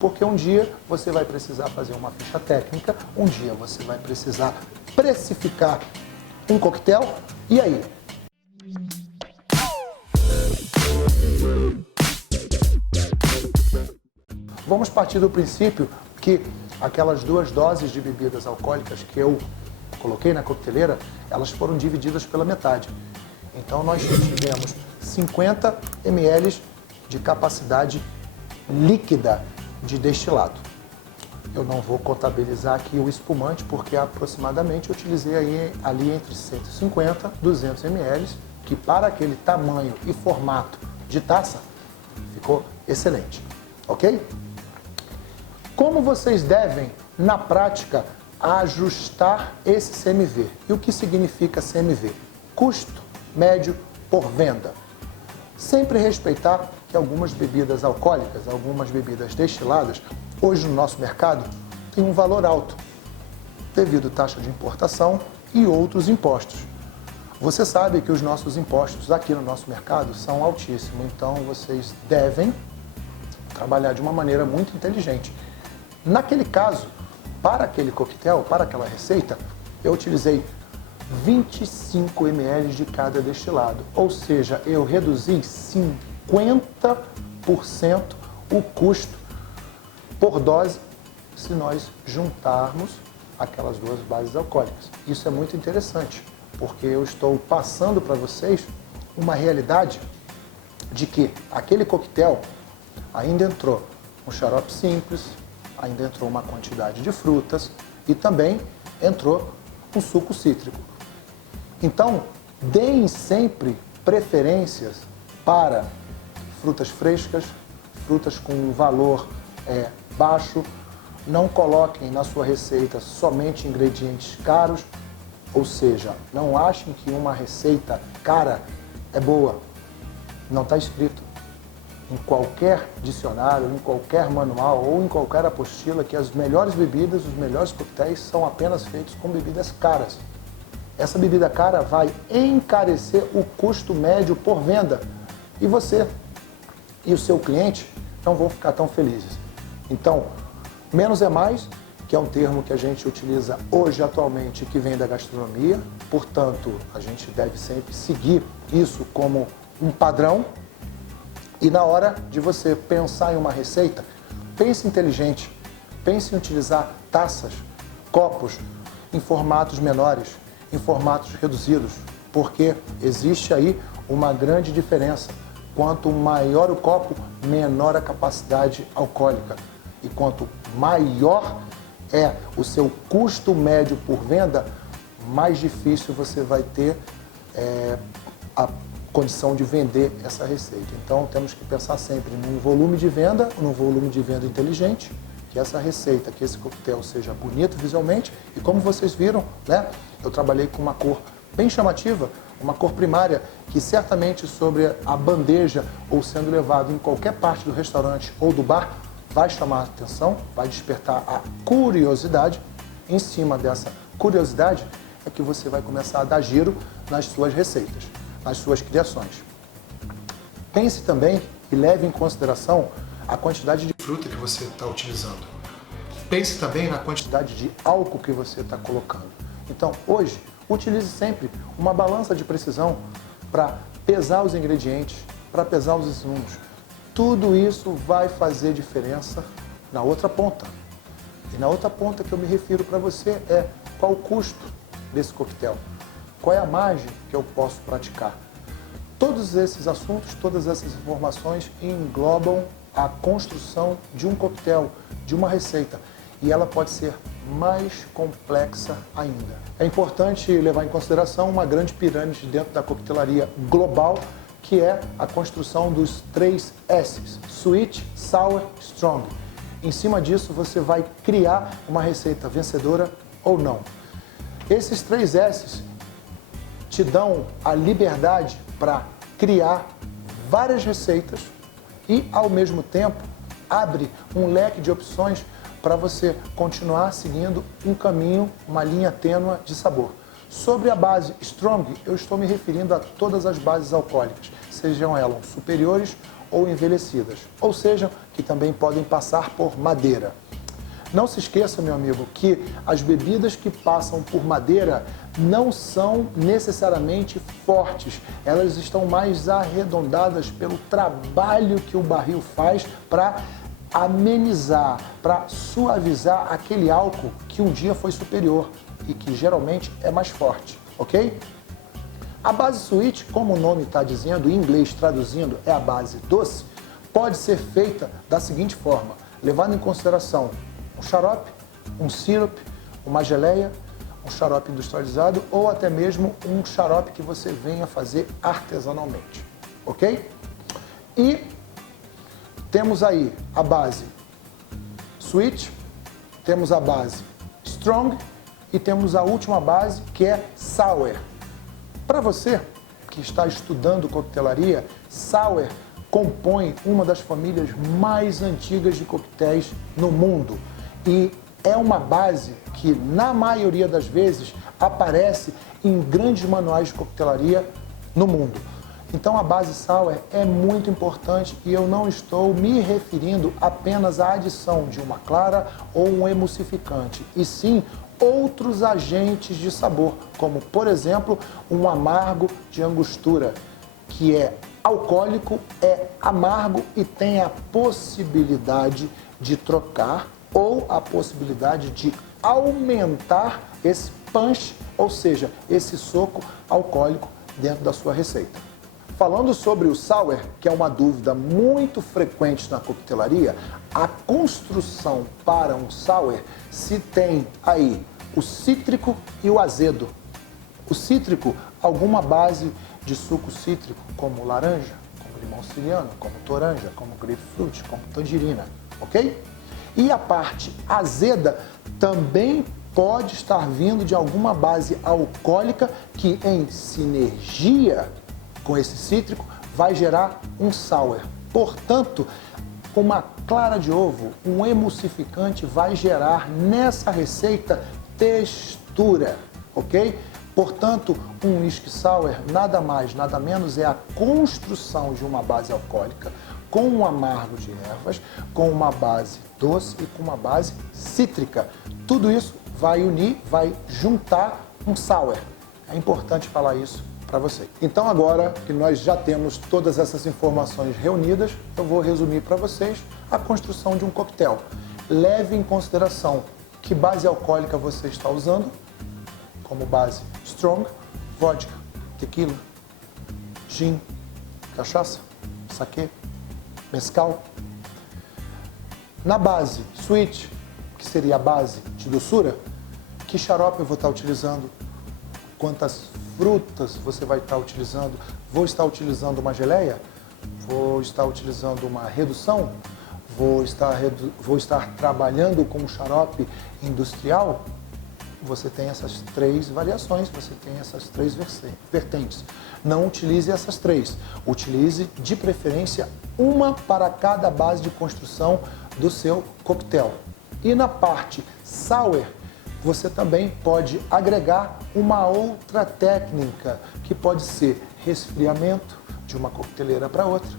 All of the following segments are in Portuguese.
Porque um dia você vai precisar fazer uma ficha técnica, um dia você vai precisar precificar um coquetel, e aí? Vamos partir do princípio que aquelas 2 doses de bebidas alcoólicas que eu coloquei na coqueteleira, elas foram divididas pela metade. Então nós tivemos 50 ml de capacidade líquida de destilado. Eu não vou contabilizar aqui o espumante, porque aproximadamente eu utilizei ali entre 150 e 200 ml, que para aquele tamanho e formato de taça, ficou excelente, ok? Como vocês devem, na prática, ajustar esse CMV? E o que significa CMV? Custo médio por venda. Sempre respeitar que algumas bebidas alcoólicas, algumas bebidas destiladas, hoje no nosso mercado, têm um valor alto, devido à taxa de importação e outros impostos. Você sabe que os nossos impostos aqui no nosso mercado são altíssimos, então vocês devem trabalhar de uma maneira muito inteligente. Naquele caso, para aquele coquetel, para aquela receita, eu utilizei 25 ml de cada destilado, ou seja, eu reduzi 50% o custo por dose se nós juntarmos aquelas 2 bases alcoólicas. Isso é muito interessante, porque eu estou passando para vocês uma realidade de que aquele coquetel ainda entrou um xarope simples, ainda entrou uma quantidade de frutas e também entrou um suco cítrico. Então, deem sempre preferências para frutas frescas, frutas com um valor baixo. Não coloquem na sua receita somente ingredientes caros, ou seja, não achem que uma receita cara é boa. Não está escrito em qualquer dicionário, em qualquer manual ou em qualquer apostila que as melhores bebidas, os melhores coquetéis são apenas feitos com bebidas caras. Essa bebida cara vai encarecer o custo médio por venda e você e o seu cliente não vão ficar tão felizes. Então, menos é mais, que é um termo que a gente utiliza hoje atualmente que vem da gastronomia, portanto, a gente deve sempre seguir isso como um padrão. E na hora de você pensar em uma receita, pense inteligente, pense em utilizar taças, copos em formatos menores, em formatos reduzidos, porque existe aí uma grande diferença. Quanto maior o copo, menor a capacidade alcoólica. E quanto maior é o seu custo médio por venda, mais difícil você vai ter a condição de vender essa receita. Então temos que pensar sempre num volume de venda inteligente, que essa receita, que esse coquetel seja bonito visualmente e como vocês viram, né, eu trabalhei com uma cor bem chamativa, uma cor primária que certamente sobre a bandeja ou sendo levado em qualquer parte do restaurante ou do bar vai chamar a atenção, vai despertar a curiosidade. Em cima dessa curiosidade é que você vai começar a dar giro nas suas receitas, nas suas criações. Pense também e leve em consideração a quantidade de fruta que você está utilizando. Pense também na quantidade de álcool que você está colocando. Então, hoje, utilize sempre uma balança de precisão para pesar os ingredientes, para pesar os insumos. Tudo isso vai fazer diferença na outra ponta. E na outra ponta que eu me refiro para você é qual o custo desse coquetel, qual é a margem que eu posso praticar. Todos esses assuntos, todas essas informações englobam a construção de um coquetel, de uma receita, e ela pode ser mais complexa ainda. É importante levar em consideração uma grande pirâmide dentro da coquetelaria global, que é a construção dos 3 S's, Sweet, Sour, Strong. Em cima disso, você vai criar uma receita vencedora ou não. Esses 3 S's te dão a liberdade para criar várias receitas e, ao mesmo tempo, abre um leque de opções para você continuar seguindo um caminho, uma linha tênue de sabor. Sobre a base Strong, eu estou me referindo a todas as bases alcoólicas, sejam elas superiores ou envelhecidas, ou seja, que também podem passar por madeira. Não se esqueça, meu amigo, que as bebidas que passam por madeira não são necessariamente fortes. Elas estão mais arredondadas pelo trabalho que o barril faz para amenizar, para suavizar aquele álcool que um dia foi superior e que geralmente é mais forte, ok? A base sweet, como o nome está dizendo, em inglês traduzindo, é a base doce, pode ser feita da seguinte forma, levando em consideração um xarope, um sirope, uma geleia, um xarope industrializado ou até mesmo um xarope que você venha fazer artesanalmente, ok? E temos aí a base sweet, temos a base strong e temos a última base que é sour. Para você que está estudando coquetelaria, sour compõe uma das famílias mais antigas de coquetéis no mundo. E é uma base que, na maioria das vezes, aparece em grandes manuais de coquetelaria no mundo. Então, a base sour é muito importante e eu não estou me referindo apenas à adição de uma clara ou um emulsificante, e sim outros agentes de sabor, como, por exemplo, um amargo de angostura, que é alcoólico, é amargo e tem a possibilidade de trocar ou a possibilidade de aumentar esse punch, ou seja, esse soco alcoólico dentro da sua receita. Falando sobre o sour, que é uma dúvida muito frequente na coquetelaria, a construção para um sour se tem aí o cítrico e o azedo. O cítrico, alguma base de suco cítrico, como laranja, como limão siciliano, como toranja, como grapefruit, como tangerina, ok? E a parte azeda também pode estar vindo de alguma base alcoólica que, em sinergia com esse cítrico, vai gerar um sour. Portanto, uma clara de ovo, um emulsificante, vai gerar nessa receita textura, ok? Portanto, um whisky sour nada mais, nada menos é a construção de uma base alcoólica com um amargo de ervas, com uma base doce e com uma base cítrica. Tudo isso vai unir, vai juntar um sour. É importante falar isso para você. Então agora que nós já temos todas essas informações reunidas, eu vou resumir para vocês a construção de um coquetel. Leve em consideração que base alcoólica você está usando, como base strong, vodka, tequila, gin, cachaça, saquê, mezcal. Na base sweet, que seria a base de doçura, que xarope eu vou estar utilizando, quantas frutas você vai estar utilizando, vou estar utilizando uma geleia, vou estar utilizando uma redução, vou estar trabalhando com um xarope industrial. Você tem essas três variações, você tem essas três vertentes. Não utilize essas três, utilize de preferência uma para cada base de construção do seu coquetel. E na parte sour, você também pode agregar uma outra técnica, que pode ser resfriamento de uma coqueteleira para outra,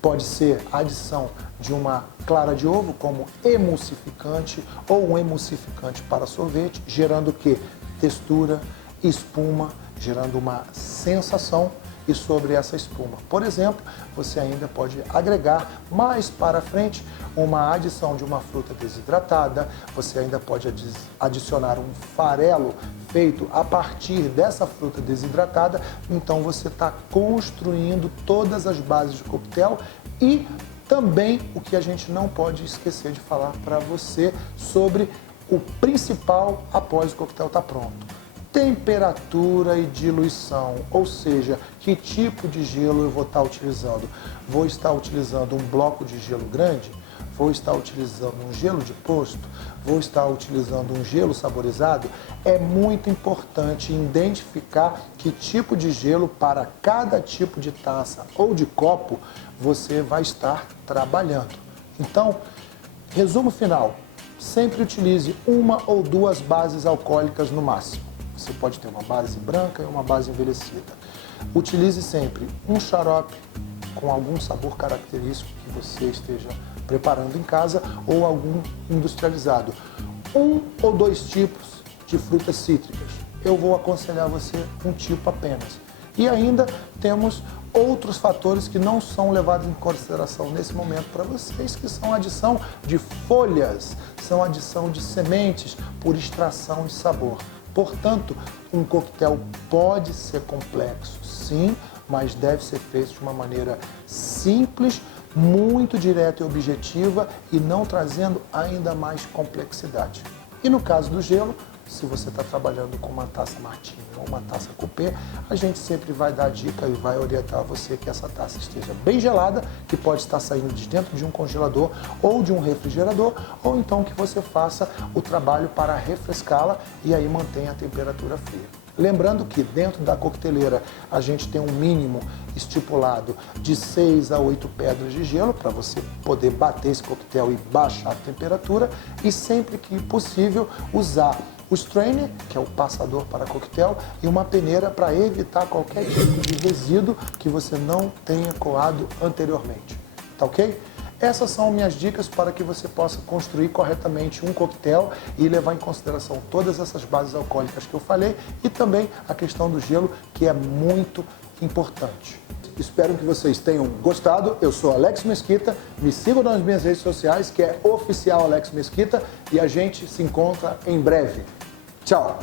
pode ser a adição de uma clara de ovo como emulsificante ou um emulsificante para sorvete, gerando o quê? Textura, espuma, gerando uma sensação. E sobre essa espuma, por exemplo, você ainda pode agregar mais para frente uma adição de uma fruta desidratada, você ainda pode adicionar um farelo feito a partir dessa fruta desidratada. Então você está construindo todas as bases de coquetel. E também o que a gente não pode esquecer de falar para você sobre o principal após o coquetel estar pronto. Temperatura e diluição, ou seja, que tipo de gelo eu vou estar utilizando. Vou estar utilizando um bloco de gelo grande? Vou estar utilizando um gelo de posto? Vou estar utilizando um gelo saborizado? É muito importante identificar que tipo de gelo para cada tipo de taça ou de copo você vai estar trabalhando. Então, resumo final, sempre utilize uma ou duas bases alcoólicas no máximo. Você pode ter uma base branca e uma base envelhecida. Utilize sempre um xarope com algum sabor característico que você esteja preparando em casa ou algum industrializado. 1 ou 2 tipos de frutas cítricas. Eu vou aconselhar você um tipo apenas. E ainda temos outros fatores que não são levados em consideração nesse momento para vocês, que são a adição de folhas, são a adição de sementes por extração de sabor. Portanto, um coquetel pode ser complexo, sim, mas deve ser feito de uma maneira simples, muito direta e objetiva e não trazendo ainda mais complexidade. E no caso do gelo, se você está trabalhando com uma taça Martini ou uma taça Coupé, a gente sempre vai dar a dica e vai orientar você que essa taça esteja bem gelada, que pode estar saindo de dentro de um congelador ou de um refrigerador, ou então que você faça o trabalho para refrescá-la e aí mantenha a temperatura fria. Lembrando que dentro da coqueteleira a gente tem um mínimo estipulado de 6 a 8 pedras de gelo para você poder bater esse coquetel e baixar a temperatura e sempre que possível usar o strainer, que é o passador para coquetel, e uma peneira para evitar qualquer tipo de resíduo que você não tenha coado anteriormente. Tá ok? Essas são minhas dicas para que você possa construir corretamente um coquetel e levar em consideração todas essas bases alcoólicas que eu falei e também a questão do gelo, que é muito importante. Espero que vocês tenham gostado. Eu sou Alex Mesquita, me sigam nas minhas redes sociais, que é oficial Alex Mesquita, e a gente se encontra em breve. Tchau!